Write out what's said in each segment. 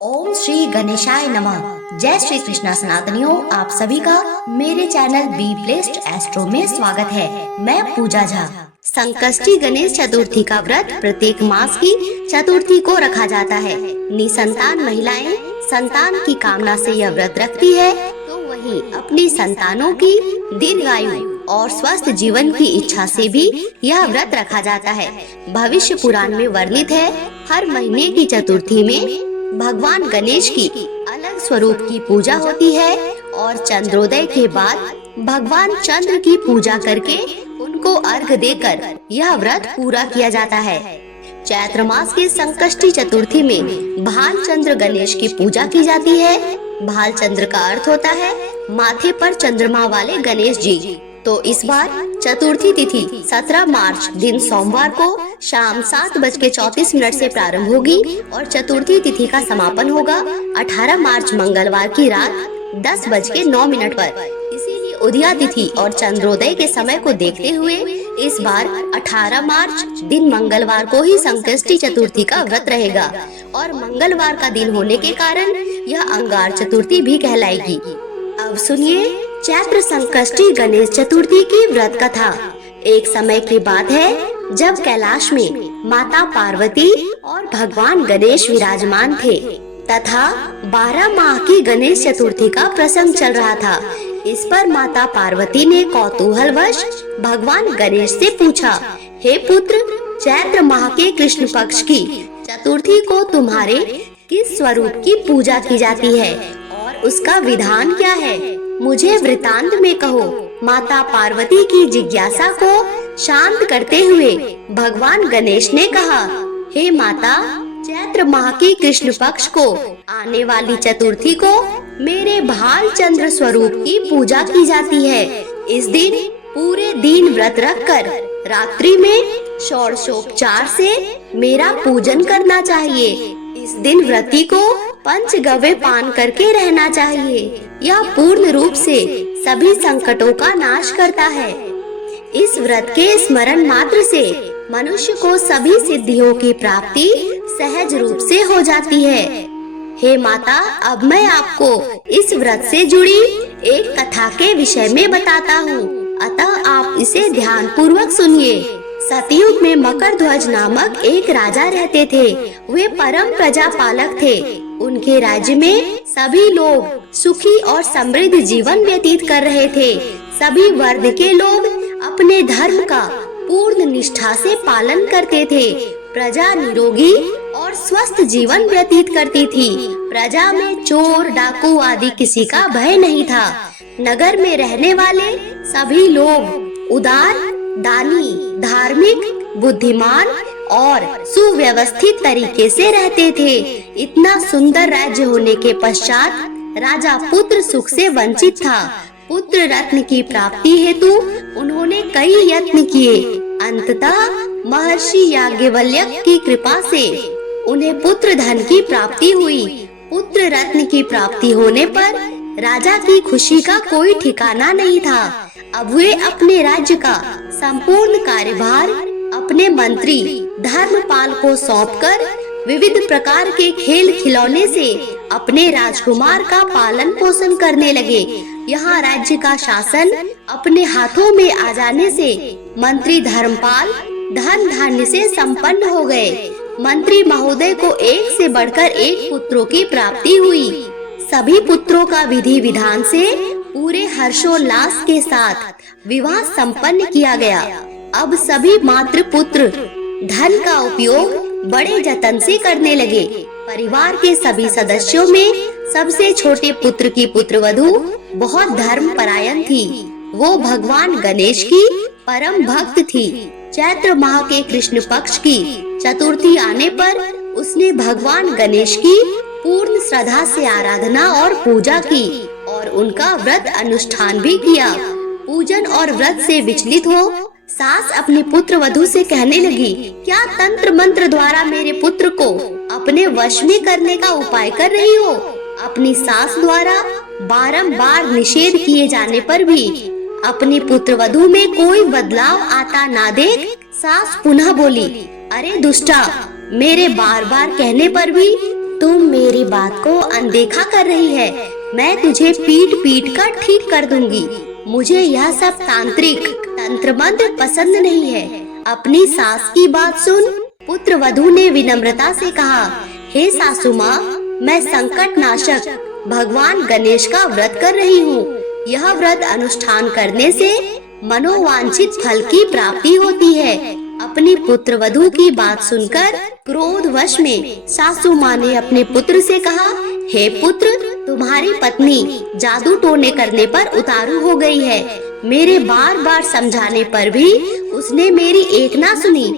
ओम श्री गणेशाय नमः। जय श्री कृष्णा सनातनियों, आप सभी का मेरे चैनल बी प्लेस्ड एस्ट्रो में स्वागत है। मैं पूजा झा। संकष्टी गणेश चतुर्थी का व्रत प्रत्येक मास की चतुर्थी को रखा जाता है। निसंतान महिलाएं संतान की कामना से यह व्रत रखती है, तो वहीं अपनी संतानों की दीर्घायु और स्वस्थ जीवन की इच्छा से भी यह व्रत रखा जाता है। भविष्य पुराण में वर्णित है, हर महीने की चतुर्थी में भगवान गणेश की अलग स्वरूप की पूजा होती है और चंद्रोदय के बाद भगवान चंद्र की पूजा करके उनको अर्घ देकर यह व्रत पूरा किया जाता है। चैत्र मास के संकष्टी चतुर्थी में भालचंद्र गणेश की पूजा की जाती है। भालचंद्र का अर्थ होता है माथे पर चंद्रमा वाले गणेश जी। तो इस बार चतुर्थी तिथि 17 मार्च दिन सोमवार को शाम 7:34 से प्रारंभ होगी और चतुर्थी तिथि का समापन होगा 18 मार्च मंगलवार की रात 10:09 पर। इसीलिए उदया तिथि और चंद्रोदय के समय को देखते हुए इस बार 18 मार्च दिन मंगलवार को ही संकष्टी चतुर्थी का व्रत रहेगा और मंगलवार का दिन होने के कारण यह अंगार चतुर्थी भी कहलाएगी। अब सुनिए चैत्र संकष्टी गणेश चतुर्थी की व्रत कथा। एक समय की बात है जब कैलाश में माता पार्वती और भगवान गणेश विराजमान थे तथा 12 माह की गणेश चतुर्थी का प्रसंग चल रहा था। इस पर माता पार्वती ने कौतूहलवश भगवान गणेश से पूछा, हे पुत्र, चैत्र माह के कृष्ण पक्ष की चतुर्थी को तुम्हारे किस स्वरूप की पूजा की जाती है और उसका विधान क्या है? मुझे वृतांत में कहो। माता पार्वती की जिज्ञासा को शांत करते हुए भगवान गणेश ने कहा, हे माता, चैत्र माह की कृष्ण पक्ष को आने वाली चतुर्थी को मेरे भालचंद्र स्वरूप की पूजा की जाती है। इस दिन पूरे दिन व्रत रखकर रात्रि में षोडशोपचार से मेरा पूजन करना चाहिए। इस दिन व्रती को पंचगव्य पान करके रहना चाहिए। यह पूर्ण रूप से सभी संकटों का नाश करता है। इस व्रत के स्मरण मात्र से मनुष्य को सभी सिद्धियों की प्राप्ति सहज रूप से हो जाती है। हे माता, अब मैं आपको इस व्रत से जुड़ी एक कथा के विषय में बताता हूँ, अतः आप इसे ध्यान पूर्वक सुनिए। सतयुग में मकरध्वज नामक एक राजा रहते थे। वे परम प्रजापालक थे। उनके राज्य में सभी लोग सुखी और समृद्ध जीवन व्यतीत कर रहे थे। सभी वर्ग के लोग अपने धर्म का पूर्ण निष्ठा से पालन करते थे। प्रजा निरोगी और स्वस्थ जीवन व्यतीत करती थी। प्रजा में चोर, डाकू आदि किसी का भय नहीं था। नगर में रहने वाले सभी लोग उदार, दानी, धार्मिक, बुद्धिमान और सुव्यवस्थित तरीके से रहते थे। इतना सुंदर राज्य होने के पश्चात राजा पुत्र सुख से वंचित था। पुत्र रत्न की प्राप्ति हेतु उन्होंने कई यत्न किए। अंततः महर्षि याज्ञवल्क्य की कृपा से उन्हें पुत्र धन की प्राप्ति हुई। पुत्र रत्न की प्राप्ति होने पर राजा की खुशी का कोई ठिकाना नहीं था। अब वे अपने राज्य का संपूर्ण कार्यभार अपने मंत्री धर्मपाल को सौंपकर विविध प्रकार के खेल खिलौने से अपने राजकुमार का पालन पोषण करने लगे। यहाँ राज्य का शासन अपने हाथों में आ जाने से मंत्री धर्मपाल धन धान्य से संपन्न हो गए। मंत्री महोदय को एक से बढ़कर एक पुत्रों की प्राप्ति हुई। सभी पुत्रों का विधि विधान से पूरे हर्षोल्लास के साथ विवाह संपन्न किया गया। अब सभी मातृ पुत्र धन का उपयोग बड़े जतन से करने लगे। परिवार के सभी सदस्यों में सबसे छोटे पुत्र की पुत्रवधू बहुत धर्म परायण थी। वो भगवान गणेश की परम भक्त थी। चैत्र माह के कृष्ण पक्ष की चतुर्थी आने पर उसने भगवान गणेश की पूर्ण श्रद्धा से आराधना और पूजा की और उनका व्रत अनुष्ठान भी किया। पूजन और व्रत से विचलित हो सास अपनी पुत्र वधू से कहने लगी, क्या तंत्र मंत्र द्वारा मेरे पुत्र को अपने वश में करने का उपाय कर रही हो? अपनी सास द्वारा बारंबार निषेध किए जाने पर भी अपनी पुत्र वधू में कोई बदलाव आता ना देख सास पुनः बोली, अरे दुष्टा, मेरे बार बार कहने पर भी तुम मेरी बात को अनदेखा कर रही है। मैं तुझे पीट पीट कर ठीक कर दूंगी। मुझे यह सब तांत्रिक तंत्र मंत्र पसंद नहीं है। अपनी सास की बात सुन। पुत्र वधू ने विनम्रता से कहा, हे सासू माँ, मैं संकट नाशक भगवान गणेश का व्रत कर रही हूँ। यह व्रत अनुष्ठान करने से मनोवांछित फल की प्राप्ति होती है। अपनी पुत्र वधू की बात सुनकर क्रोधवश में सासू माँ ने अपने पुत्र से कहा, हे पुत्र, तुम्हारी पत्नी जादू टोने करने पर उतारू हो गई है। मेरे बार बार समझाने पर भी उसने मेरी एक ना सुनी।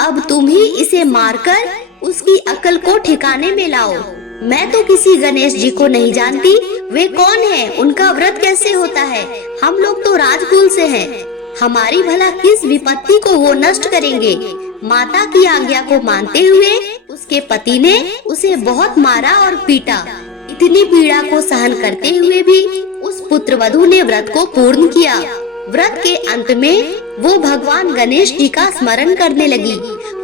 अब तुम ही इसे मारकर उसकी अकल को ठिकाने में लाओ। मैं तो किसी गणेश जी को नहीं जानती। वे कौन हैं? उनका व्रत कैसे होता है? हम लोग तो राजकुल से हैं। हमारी भला किस विपत्ति को वो नष्ट करेंगे? माता की आज्ञा को मानते हुए उसके पति ने उसे बहुत मारा और पीटा। इतनी पीड़ा को सहन करते हुए भी उस पुत्र वधू ने व्रत को पूर्ण किया। व्रत के अंत में वो भगवान गणेश जी का स्मरण करने लगी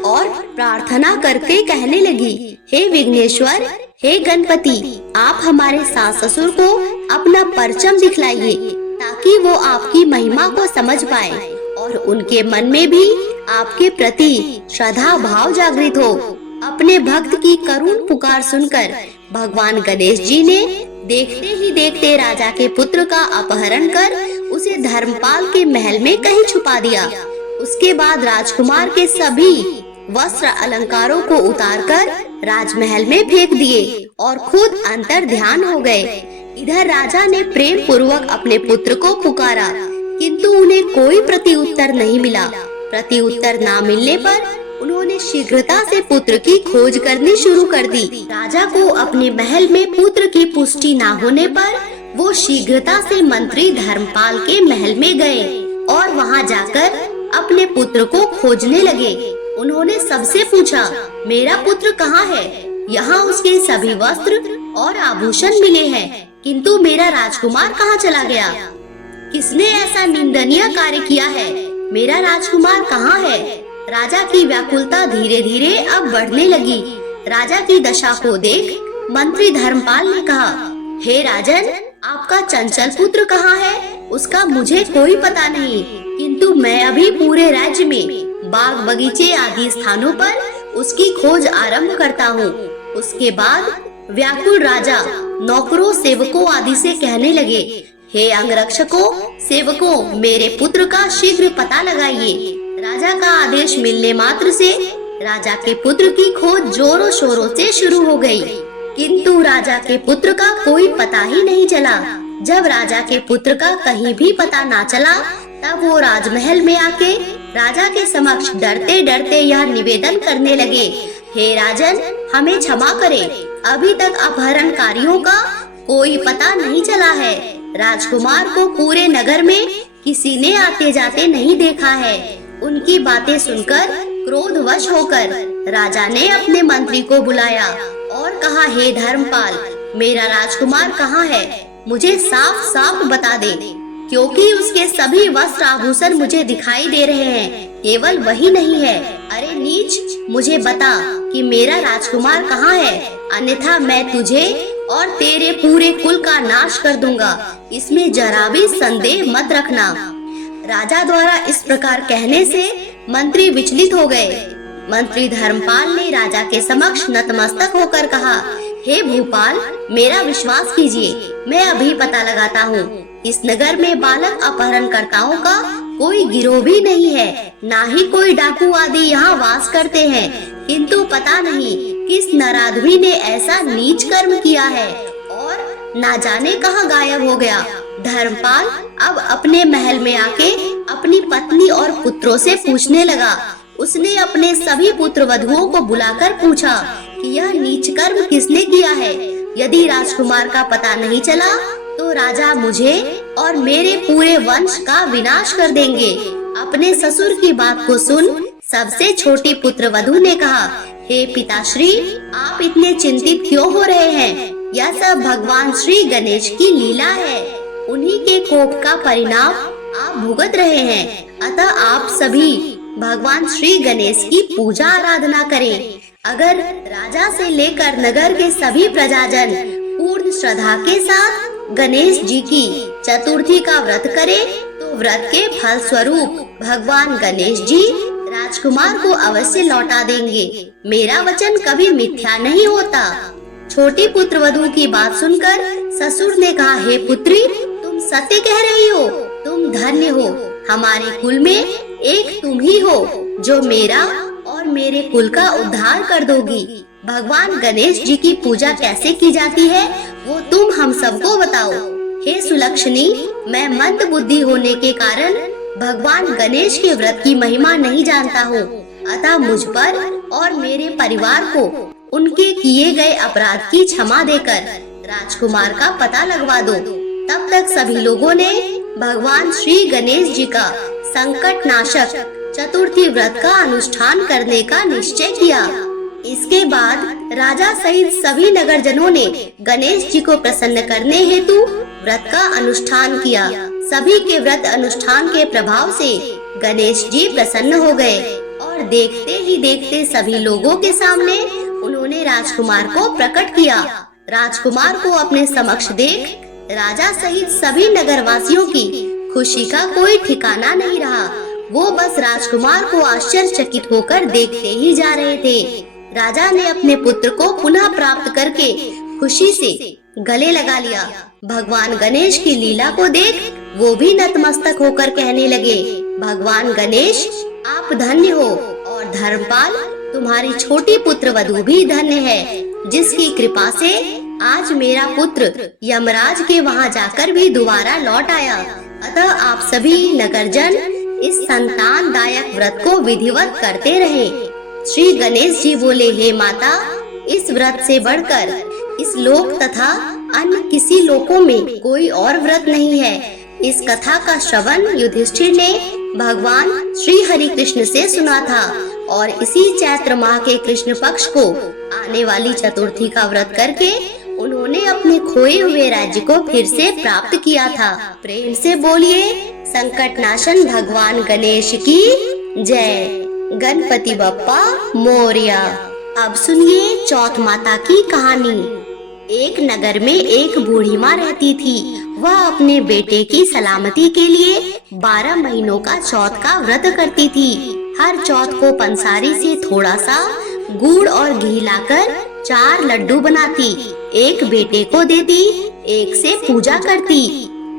और प्रार्थना करके कहने लगी, हे विघ्नेश्वर, हे गणपति, आप हमारे सास ससुर को अपना परचम दिखलाइए ताकि वो आपकी महिमा को समझ पाए और उनके मन में भी आपके प्रति श्रद्धा भाव जागृत हो। अपने भक्त की करुण पुकार सुनकर भगवान गणेश जी ने देखते ही देखते राजा के पुत्र का अपहरण कर उसे धर्मपाल के महल में कहीं छुपा दिया। उसके बाद राजकुमार के सभी वस्त्र अलंकारों को उतारकर राजमहल में फेंक दिए और खुद अंतर ध्यान हो गए। इधर राजा ने प्रेम पूर्वक अपने पुत्र को पुकारा, किंतु उन्हें कोई प्रत्युत्तर नहीं मिला। प्रत्युत्तर ना मिलने पर उन्होंने शीघ्रता से पुत्र की खोज करनी शुरू कर दी। राजा को अपने महल में पुत्र की पुष्टि ना होने पर वो शीघ्रता से मंत्री धर्मपाल के महल में गए और वहां जाकर अपने पुत्र को खोजने लगे। उन्होंने सबसे पूछा, मेरा पुत्र कहाँ है? यहाँ उसके सभी वस्त्र और आभूषण मिले हैं, किंतु मेरा राजकुमार कहाँ चला गया? किसने ऐसा निंदनीय कार्य किया है? मेरा राजकुमार कहाँ है? राजा की व्याकुलता धीरे धीरे अब बढ़ने लगी। राजा की दशा को देख मंत्री धर्मपाल ने कहा, हे राजन, आपका चंचल पुत्र कहाँ है? उसका मुझे कोई पता नहीं, किंतु मैं अभी पूरे राज्य में बाग बगीचे आदि स्थानों पर उसकी खोज आरंभ करता हूँ। उसके बाद व्याकुल राजा नौकरों सेवकों आदि से कहने लगे, हे अंगरक्षकों, सेवकों, मेरे पुत्र का शीघ्र पता लगाइए। राजा का आदेश मिलने मात्र से राजा के पुत्र की खोज जोरों शोरों से शुरू हो गई, किंतु राजा के पुत्र का कोई पता ही नहीं चला। जब राजा के पुत्र का कहीं भी पता ना चला, तब वो राजमहल में आके राजा के समक्ष डरते डरते यह निवेदन करने लगे, हे राजन, हमें क्षमा करें, अभी तक अपहरणकारियों का कोई पता नहीं चला है। राजकुमार को पूरे नगर में किसी ने आते जाते नहीं देखा है। उनकी बातें सुनकर क्रोधवश होकर राजा ने अपने मंत्री को बुलाया और कहा, हे धर्मपाल, मेरा राजकुमार कहाँ है? मुझे साफ साफ बता दे, क्योंकि उसके सभी वस्त्र आभूषण मुझे दिखाई दे रहे हैं, केवल वही नहीं है। अरे नीच, मुझे बता कि मेरा राजकुमार कहाँ है, अन्यथा मैं तुझे और तेरे पूरे कुल का नाश कर दूंगा, इसमें जरा भी संदेह मत रखना। राजा द्वारा इस प्रकार कहने से मंत्री विचलित हो गए। मंत्री धर्मपाल ने राजा के समक्ष नतमस्तक होकर कहा, हे भूपाल, मेरा विश्वास कीजिए, मैं अभी पता लगाता हूँ। इस नगर में बालक अपहरणकर्ताओं का कोई गिरोह भी नहीं है, ना ही कोई डाकू आदि यहाँ वास करते हैं, किंतु पता नहीं किस नराधमी ने ऐसा नीच कर्म किया है और ना जाने कहाँ गायब हो गया। धर्मपाल अब अपने महल में आके अपनी पत्नी और पुत्रों से पूछने लगा। उसने अपने सभी पुत्र वधुओं को बुलाकर पूछा कि यह नीच कर्म किसने किया है। यदि राजकुमार का पता नहीं चला तो राजा मुझे और मेरे पूरे वंश का विनाश कर देंगे। अपने ससुर की बात को सुन सबसे छोटी पुत्र वधु ने कहा, हे पिताश्री, आप इतने चिंतित क्यों हो रहे हैं? यह सब भगवान श्री गणेश की लीला है, उन्हीं के कोप का परिणाम आप भुगत रहे हैं। अतः आप सभी भगवान श्री गणेश की पूजा आराधना करें। अगर राजा से लेकर नगर के सभी प्रजाजन पूर्ण श्रद्धा के साथ गणेश जी की चतुर्थी का व्रत करे तो व्रत के फल स्वरूप भगवान गणेश जी राजकुमार को अवश्य लौटा देंगे। मेरा वचन कभी मिथ्या नहीं होता। छोटी पुत्र वधू की बात सुनकर ससुर ने कहा, हे पुत्री, तुम सत्य कह रही हो, तुम धन्य हो। हमारे कुल में एक तुम ही हो जो मेरा और मेरे कुल का उद्धार कर दोगी। भगवान गणेश जी की पूजा कैसे की जाती है वो तुम हम सबको बताओ। हे सुलक्षणी, मैं मंद बुद्धि होने के कारण भगवान गणेश के व्रत की महिमा नहीं जानता हूँ, अतः मुझ पर और मेरे परिवार को उनके किए गए अपराध की क्षमा देकर राजकुमार का पता लगवा दो। तब तक सभी लोगों ने भगवान श्री गणेश जी का संकट नाशक चतुर्थी व्रत का अनुष्ठान करने का निश्चय किया। इसके बाद राजा सहित सभी नगरजनों ने गणेश जी को प्रसन्न करने हेतु व्रत का अनुष्ठान किया। सभी के व्रत अनुष्ठान के प्रभाव से गणेश जी प्रसन्न हो गए और देखते ही देखते सभी लोगों के सामने उन्होंने राजकुमार को प्रकट किया। राजकुमार को अपने समक्ष देख राजा सहित सभी नगरवासियों की खुशी का कोई ठिकाना नहीं रहा। वो बस राजकुमार को आश्चर्यचकित होकर देखते ही जा रहे थे। राजा ने अपने पुत्र को पुनः प्राप्त करके खुशी से गले लगा लिया। भगवान गणेश की लीला को देख वो भी नतमस्तक होकर कहने लगे, भगवान गणेश, आप धन्य हो और धर्मपाल, तुम्हारी छोटी पुत्र वधू भी धन्य है, जिसकी कृपा से आज मेरा पुत्र यमराज के वहाँ जाकर भी दोबारा लौट आया। अतः आप सभी नगरजन इस संतानदायक व्रत को विधिवत करते रहे। श्री गणेश जी बोले, हे माता, इस व्रत से बढ़कर इस लोक तथा अन्य किसी लोकों में कोई और व्रत नहीं है। इस कथा का श्रवण युधिष्ठिर ने भगवान श्री हरि कृष्ण से सुना था और इसी चैत्र माह के कृष्ण पक्ष को आने वाली चतुर्थी का व्रत करके उन्होंने अपने खोए हुए राज्य को फिर से प्राप्त किया था। प्रेम से बोलिए, संकट नाशन भगवान गणेश की जय। गणपति बप्पा मोरया। अब सुनिए चौथ माता की कहानी। एक नगर में एक बूढ़ी माँ रहती थी। वह अपने बेटे की सलामती के लिए 12 महीनों का चौथ का व्रत करती थी। हर चौथ को पंसारी से थोड़ा सा गुड़ और घी लाकर 4 लड्डू बनाती, एक बेटे को देती, एक से पूजा करती,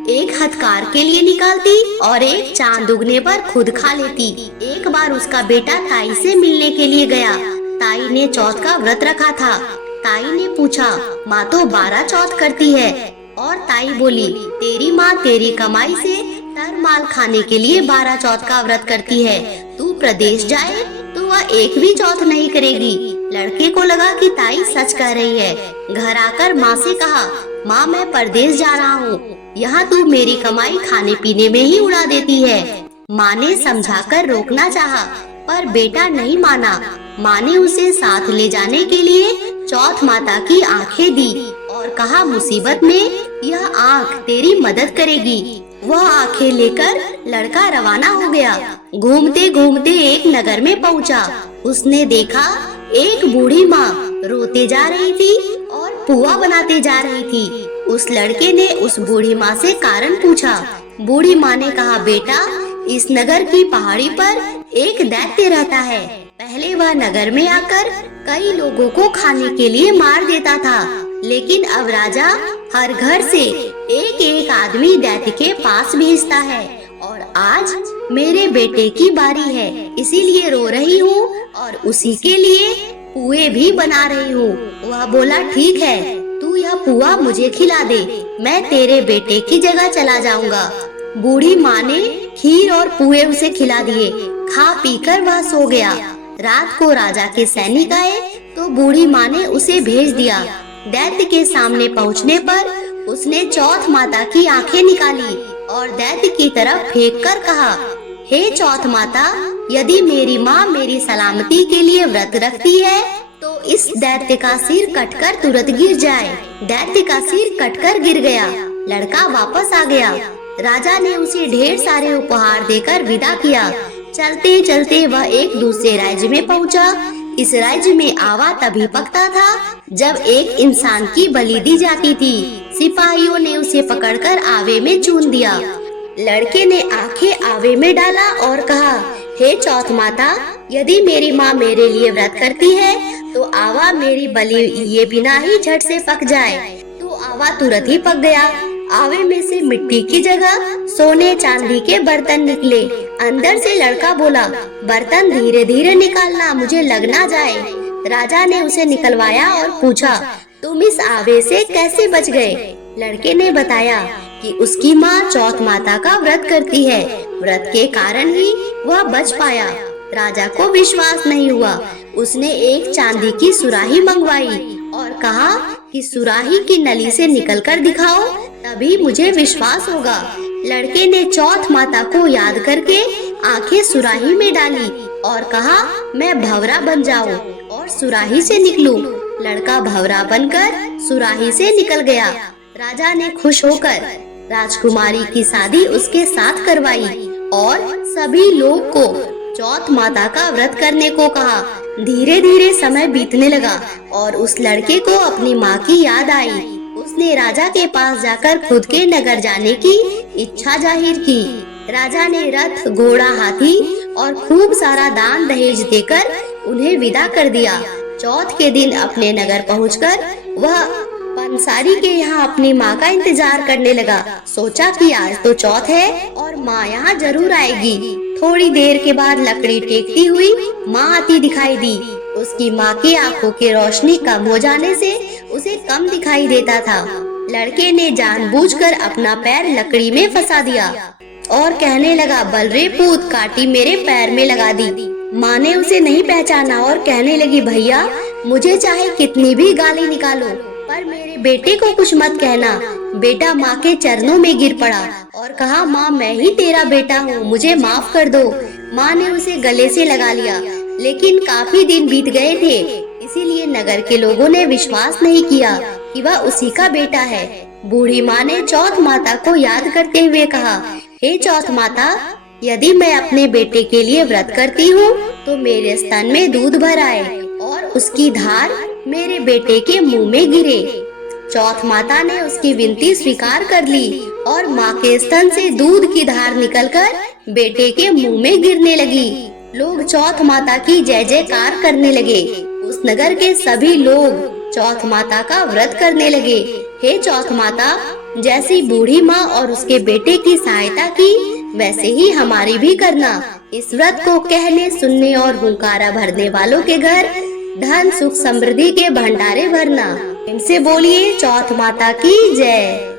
एक हथकार के लिए निकालती और एक चांद उगने पर खुद खा लेती। एक बार उसका बेटा ताई से मिलने के लिए गया। ताई ने चौथ का व्रत रखा था। ताई ने पूछा, माँ तो 12 चौथ करती है। और ताई बोली, तेरी माँ तेरी कमाई से तर माल खाने के लिए 12 चौथ का व्रत करती है। तू प्रदेश जाए तो वह एक भी चौथ नहीं करेगी। लड़के को लगा कि ताई सच कह रही है। घर आकर माँ से कहा, माँ, मैं परदेश जा रहा हूँ, यहाँ तू मेरी कमाई खाने पीने में ही उड़ा देती है। माँ ने समझाकर रोकना चाहा, पर बेटा नहीं माना। माँ ने उसे साथ ले जाने के लिए चौथ माता की आंखें दी और कहा, मुसीबत में यह आँख तेरी मदद करेगी। वह आंखें लेकर लड़का रवाना हो गया। घूमते घूमते एक नगर में पहुँचा। उसने देखा एक बूढ़ी माँ रोते जा रही थी और पुआ बनाते जा रही थी। उस लड़के ने उस बूढ़ी माँ से कारण पूछा। बूढ़ी माँ ने कहा, बेटा, इस नगर की पहाड़ी पर एक दैत्य रहता है। पहले वह नगर में आकर कई लोगों को खाने के लिए मार देता था, लेकिन अब राजा हर घर से एक एक आदमी दैत्य के पास भेजता है और आज मेरे बेटे की बारी है, इसीलिए रो रही हूँ और उसी के लिए पुए भी बना रही हूँ। वह बोला, ठीक है, तू यह पुआ मुझे खिला दे, मैं तेरे बेटे की जगह चला जाऊंगा। बूढ़ी माँ ने खीर और पुए उसे खिला दिए। खा पीकर वह सो गया। रात को राजा के सैनिक आए तो बूढ़ी माँ ने उसे भेज दिया। दैत्य के सामने पहुँचने पर उसने चौथ माता की आंखें निकाली और दैत्य की तरफ फेंक कर कहा, हे चौथ माता, यदि मेरी माँ मेरी सलामती के लिए व्रत रखती है तो इस दैत्य का सिर कटकर तुरंत गिर जाए। दैत्य का सिर कटकर गिर गया। लड़का वापस आ गया। राजा ने उसे ढेर सारे उपहार देकर विदा किया। चलते चलते वह एक दूसरे राज्य में पहुंचा। इस राज्य में आवा तभी पकता था जब एक इंसान की बलि दी जाती थी। सिपाहियों ने उसे पकड़कर आवे में चून दिया। लड़के ने आंखें आवे में डाला और कहा, हे चौथ माता, यदि मेरी माँ मेरे लिए व्रत करती है तो आवा मेरी बलि लिए बिना ही झट से पक जाए। तो आवा तुरंत ही पक गया। आवे में से मिट्टी की जगह सोने चांदी के बर्तन निकले। अंदर से लड़का बोला, बर्तन धीरे धीरे निकालना, मुझे लग ना जाए। राजा ने उसे निकलवाया और पूछा, तुम इस आवे से कैसे बच गए? लड़के ने बताया कि उसकी माँ चौथ माता का व्रत करती है, व्रत के कारण ही वह बच पाया। राजा को विश्वास नहीं हुआ। उसने एक चांदी की सुराही मंगवाई और कहा कि सुराही की नली से निकलकर दिखाओ, तभी मुझे विश्वास होगा। लड़के ने चौथ माता को याद करके आंखें सुराही में डाली और कहा, मैं भंवरा बन जाऊं और सुराही से निकलूं। लड़का भंवरा बनकर सुराही से निकल गया। राजा ने खुश होकर राजकुमारी की शादी उसके साथ करवाई और सभी लोग को चौथ माता का व्रत करने को कहा। धीरे धीरे समय बीतने लगा और उस लड़के को अपनी माँ की याद आई। उसने राजा के पास जाकर खुद के नगर जाने की इच्छा जाहिर की। राजा ने रथ, घोड़ा, हाथी और खूब सारा दान दहेज देकर उन्हें विदा कर दिया। चौथ के दिन अपने नगर पहुंचकर वह पंसारी के यहाँ अपनी माँ का इंतजार करने लगा। सोचा कि आज तो चौथ है और माँ यहाँ जरूर आएगी। थोड़ी देर के बाद लकड़ी टेकती हुई माँ आती दिखाई दी। उसकी माँ की आंखों की रोशनी कम हो जाने से उसे कम दिखाई देता था। लड़के ने जानबूझकर अपना पैर लकड़ी में फंसा दिया और कहने लगा, बल रे पूत, काटी मेरे पैर में लगा दी। माँ ने उसे नहीं पहचाना और कहने लगी, भैया, मुझे चाहे कितनी भी गाली निकालो पर मेरे बेटे को कुछ मत कहना। बेटा माँ के चरणों में गिर पड़ा और कहा, माँ, मैं ही तेरा बेटा हूँ, मुझे माफ कर दो। माँ ने उसे गले से लगा लिया, लेकिन काफी दिन बीत गए थे, इसीलिए नगर के लोगों ने विश्वास नहीं किया कि वह उसी का बेटा है। बूढ़ी माँ ने चौथ माता को याद करते हुए कहा, हे चौथ माता, यदि मैं अपने बेटे के लिए व्रत करती हूँ तो मेरे स्तन में दूध भर आए और उसकी धार मेरे बेटे के मुंह में गिरे। चौथ माता ने उसकी विनती स्वीकार कर ली और माँ के स्तन से दूध की धार निकलकर बेटे के मुंह में गिरने लगी। लोग चौथ माता की जय जयकार करने लगे। उस नगर के सभी लोग चौथ माता का व्रत करने लगे। हे चौथ माता, जैसी बूढ़ी माँ और उसके बेटे की सहायता की, वैसे ही हमारी भी करना। इस व्रत को कहने, सुनने और हुंकारा भरने वालों के घर धन, सुख, समृद्धि के भंडारे भरना। इनसे बोलिए चौथ माता की जय।